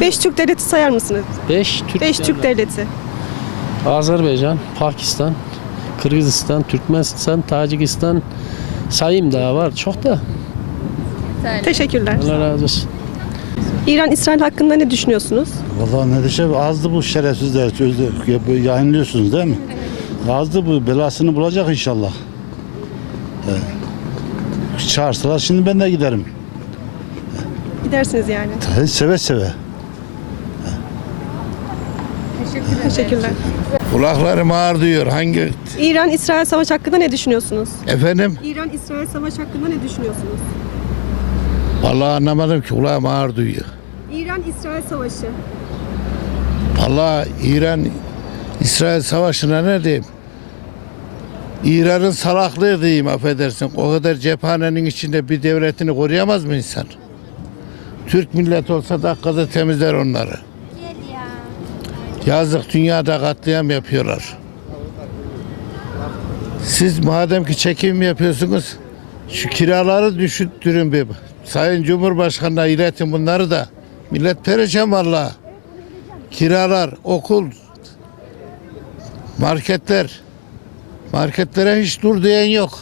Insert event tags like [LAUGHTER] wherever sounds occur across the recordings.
Beş Türk devleti sayar mısınız? Beş Türk, Beş Türk devleti. Azerbaycan, Pakistan, Kırgızistan, Türkmenistan, Tacikistan sayayım daha var çok da. Teşekkürler. Allah razı olsun. İran İsrail hakkında ne düşünüyorsunuz? Vallahi ne diyeceğim azdı bu şerefsizler sözde yayınlıyorsunuz değil mi? Azdı bu belasını bulacak inşallah. Çağırsalar şimdi ben de giderim. Gidersiniz yani. Tabii Seve seve. Teşekkürler. Kulaklarım ağır duyuyor. Hangi İran İsrail savaş hakkında ne düşünüyorsunuz? efendim? İran İsrail savaş hakkında ne düşünüyorsunuz? Vallahi anlamadım ki kulağım ağır duyuyor. İran İsrail savaşı. Vallahi İran İsrail savaşına ne diyeyim? İran'ın salaklığı diyeyim affedersin. O kadar cephanenin içinde bir devletini koruyamaz mı insan? Türk milleti olsa dakikada temizler onları. Yazık dünyada katliam yapıyorlar. Siz madem ki çekim yapıyorsunuz şu kiraları düşürtürün bir. Sayın Cumhurbaşkanı'na iletin bunları da. Millet perişan vallahi. Kiralar, okul, marketler. Marketlere hiç dur diyen yok.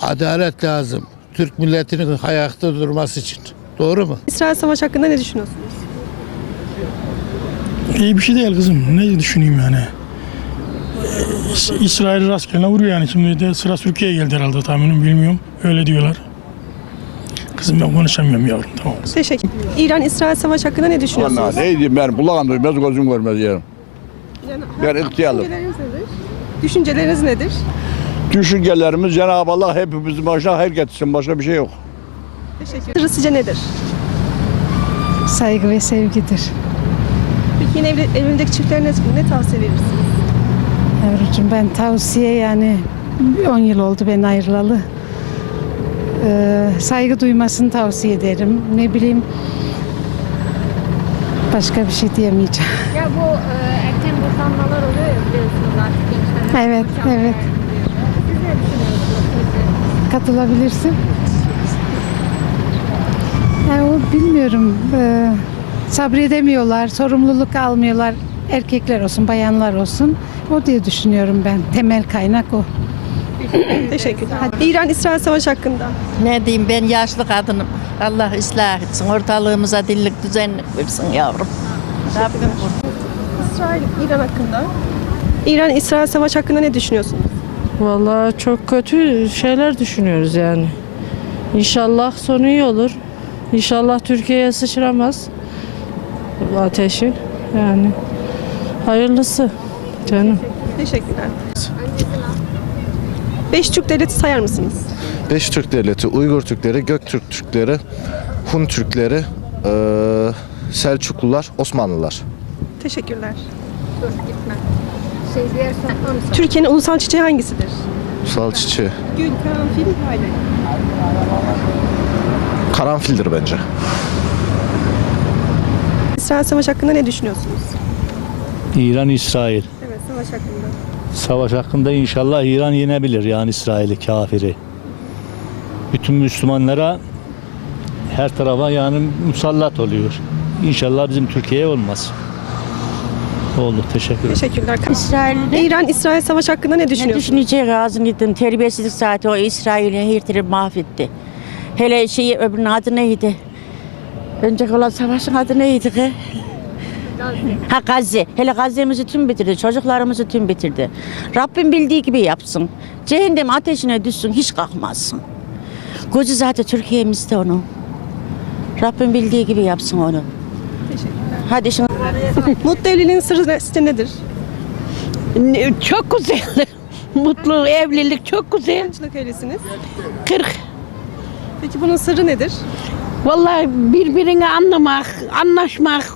Adalet lazım. Türk milletinin ayakta durması için. Doğru mu? İsrail savaş hakkında ne düşünüyorsunuz? İyi bir şey değil kızım. Ne düşüneyim yani? İs- İsrail rastgele vuruyor yani. Şimdi de sıra Türkiye'ye geldi herhalde tahminim bilmiyorum. Öyle diyorlar. Kızım ben konuşamıyorum yavrum tamam. Teşekkür. İran İsrail savaş hakkında ne düşünüyorsunuz? Vallahi ne diyeyim ben kulağım duymaz gözüm görmez yerim. İran- Ben ihtiyarlım. Düşünceleriniz nedir? Düşünceleriniz nedir? Düşüncelerimiz Cenab-ı Allah hepimizin başına hayır getirsin başka bir şey yok. Teşekkür. Sizce nedir? Saygı ve sevgidir. Peki yine evli, evlilikteki çiftlere ne, ne tavsiye verirsiniz? Yavrucuğum ben tavsiye yani 10 yıl oldu ben ayrılalı. Ee, saygı duymasını tavsiye ederim. Ne bileyim başka bir şey diyemeyeceğim. [LAUGHS] Ya bu e, erken boşanmalar oluyor ya biliyorsunuz artık gençler. Evet, evet. Siz ne düşünüyorsunuz? Katılabilirsin. Yani o bilmiyorum. Ee, sabredemiyorlar, sorumluluk almıyorlar. Erkekler olsun, bayanlar olsun. O diye düşünüyorum ben. Temel kaynak o. Teşekkürler. İran İsrail savaş hakkında. Ne diyeyim ben yaşlı kadınım. Allah ıslah etsin. Ortalığımıza dillik düzenlik versin yavrum. Rabbim İsrail İran hakkında. İran İsrail savaş hakkında ne düşünüyorsunuz? Vallahi çok kötü şeyler düşünüyoruz yani. İnşallah sonu iyi olur. İnşallah Türkiye'ye sıçramaz. Ateşi yani. Hayırlısı canım. Teşekkürler. Beş Türk devleti sayar mısınız? Beş Türk Devleti, Uygur Türkleri, Göktürk Türkleri, Hun Türkleri, eee, Selçuklular, Osmanlılar. Teşekkürler. Şey. Türkiye'nin ulusal çiçeği hangisidir? Ulusal çiçeği. Gül, karanfil, lale. Karanfildir bence. İsrail savaş hakkında ne düşünüyorsunuz? İran İsrail. Evet savaş hakkında. Savaş hakkında inşallah İran yenebilir yani İsrail'i kafiri. Bütün Müslümanlara her tarafa yani musallat oluyor. İnşallah bizim Türkiye'ye olmaz. Oldu teşekkür ederim. Teşekkürler. İsrail'de İran İsrail savaş hakkında ne ne düşünüyorsunuz? düşünecek ağzını gittim. Terbiyesizlik saati o İsrail'i her tarafı mahvetti. Hele şey öbürünün adı neydi? Önceki olan savaşın adı neydi ki? Ha Gazze. Hele Gazze'mizi tüm bitirdi. Çocuklarımızı tüm bitirdi. Rabbim bildiği gibi yapsın. Cehennem ateşine düşsün hiç kalkmazsın. Gözü zaten Türkiye'mizde onun. Rabbim bildiği gibi yapsın onu. Hadi şimdi. [LAUGHS] Mutlu evliliğin sırrı sizce nedir? Çok güzel. [LAUGHS] Mutlu evlilik çok güzel. Kaçlık evlisiniz? 40. Peki bunun sırrı nedir? Vallahi birbirini anlamak, anlaşmak,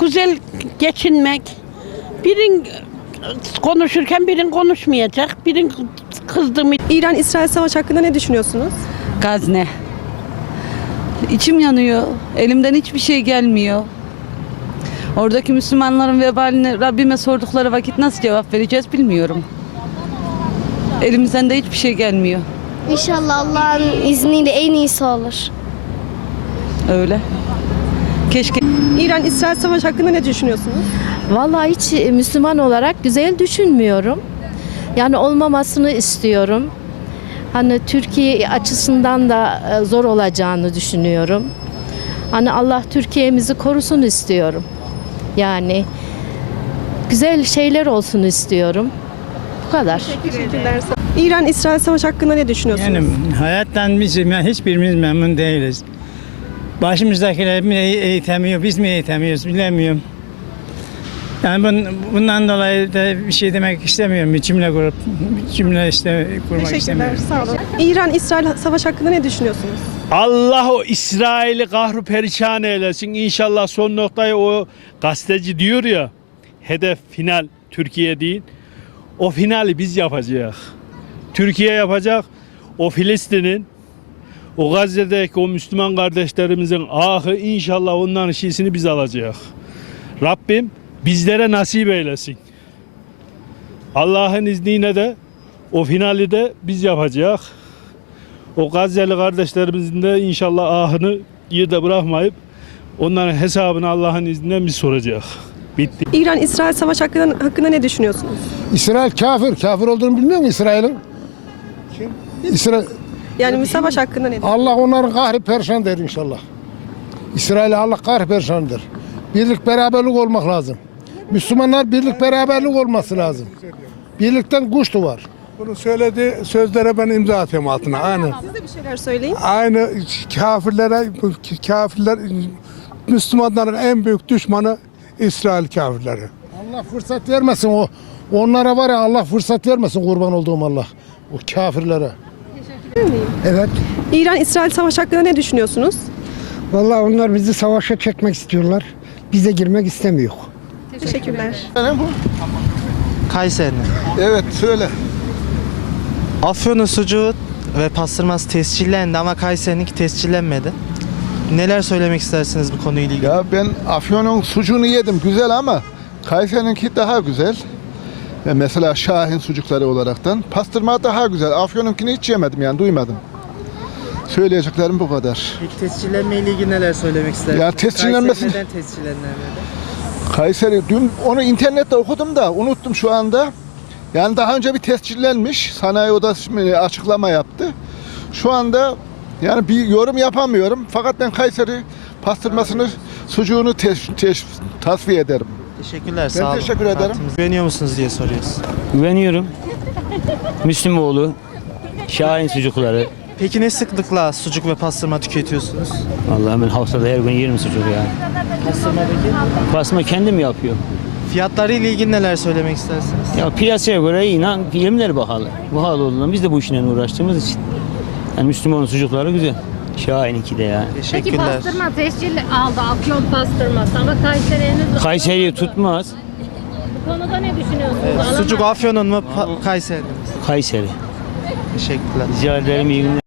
güzel geçinmek. Birin konuşurken birin konuşmayacak, birin kızdı mı İran İsrail savaş hakkında ne düşünüyorsunuz? Gazne. İçim yanıyor. Elimden hiçbir şey gelmiyor. Oradaki Müslümanların vebalini Rabbime sordukları vakit nasıl cevap vereceğiz bilmiyorum. Elimizden de hiçbir şey gelmiyor. İnşallah Allah'ın izniyle en iyisi olur. Öyle. Keşke İran-İsrail savaşı hakkında ne düşünüyorsunuz? Vallahi hiç e, Müslüman olarak güzel düşünmüyorum. Yani olmamasını istiyorum. Hani Türkiye açısından da e, zor olacağını düşünüyorum. Hani Allah Türkiye'mizi korusun istiyorum. Yani güzel şeyler olsun istiyorum. Bu kadar. Teşekkürler. İran-İsrail savaşı hakkında ne düşünüyorsunuz? Yani hayattan biz hiçbirimiz memnun değiliz. Başımızdakiler mi eğitemiyor, biz mi eğitemiyoruz bilemiyorum. Yani bun, bundan dolayı da bir şey demek istemiyorum. Bir cümle kurup, bir cümle işte kurmak Teşekkürler. istemiyorum. Sağ olun. İran-İsrail savaşı hakkında ne düşünüyorsunuz? Allah o İsrail'i kahru perişan eylesin. İnşallah son noktayı o gazeteci diyor ya. Hedef final Türkiye değil. O finali biz yapacağız. Türkiye yapacak. O Filistin'in o Gazze'deki o Müslüman kardeşlerimizin ahı inşallah onların şiisini biz alacağız. Rabbim bizlere nasip eylesin. Allah'ın izniyle de o finali de biz yapacağız. O Gazze'li kardeşlerimizin de inşallah ahını yerde bırakmayıp onların hesabını Allah'ın izniyle biz soracağız. Bitti. İran-İsrail savaşı hakkında, hakkında ne düşünüyorsunuz? İsrail kafir. Kafir olduğunu bilmiyor musun İsrail'in? İsrail, Yani bir savaş hakkında ne Allah onların kahri perişan der inşallah. İsrail'e Allah kahri perişan der. Birlik beraberlik olmak lazım. Müslümanlar birlik beraberlik olması lazım. Birlikten kuş var. Bunu söylediği sözlere ben imza atıyorum altına. Aynı. Siz de bir şeyler söyleyin. Aynı kafirlere, kafirler Müslümanların en büyük düşmanı İsrail kafirleri. Allah fırsat vermesin o. Onlara var ya Allah fırsat vermesin kurban olduğum Allah. O kafirlere. Evet. İran-İsrail savaşı hakkında ne düşünüyorsunuz? Vallahi onlar bizi savaşa çekmek istiyorlar. Bize girmek istemiyor. Teşekkürler. Kayseri. Evet söyle. Afyon'un sucuğu ve pastırması tescillendi ama Kayseri'ninki tescillenmedi. Neler söylemek istersiniz bu konuyla ilgili? Ya ben Afyon'un sucuğunu yedim güzel ama Kayseri'ninki daha güzel. Ve mesela Şahin sucukları olaraktan. Pastırma daha güzel. Afyon'unkini hiç yemedim yani duymadım. Söyleyeceklerim bu kadar. Peki tescillenme ile ilgili neler söylemek istersiniz? Ya tescillenmesi- Kayseri neden tescillenmedi? Kayseri dün onu internette okudum da unuttum şu anda. Yani daha önce bir tescillenmiş. Sanayi Odası açıklama yaptı. Şu anda yani bir yorum yapamıyorum. Fakat ben Kayseri pastırmasını, sucuğunu teş, teş- tasfiye ederim. Teşekkürler sağ olun. teşekkür ederim. Partimize Güveniyor musunuz diye soruyoruz. Güveniyorum. Müslümoğlu, Şahin sucukları. Peki ne sıklıkla sucuk ve pastırma tüketiyorsunuz? Vallahi ben haftada her gün yerim sucuk yani. Pastırma peki? Basma kendim yapıyor. Fiyatları ile ilgili neler söylemek istersiniz? Ya piyasaya göre inan filmler pahalı. Pahalı olduğundan biz de bu işle uğraştığımız için. Yani Müslümanın sucukları güzel. Şahin'inki de yani. Peki Teşekkürler. pastırma tescil aldı Afyon pastırması ama Kayseri henüz Kayseri'yi tutmaz. bu konuda ne düşünüyorsunuz? Evet, Alamaz. sucuk Afyon'un mu pa- Kayseri'nin mi? Kayseri. Teşekkürler. Rica ederim iyi günler.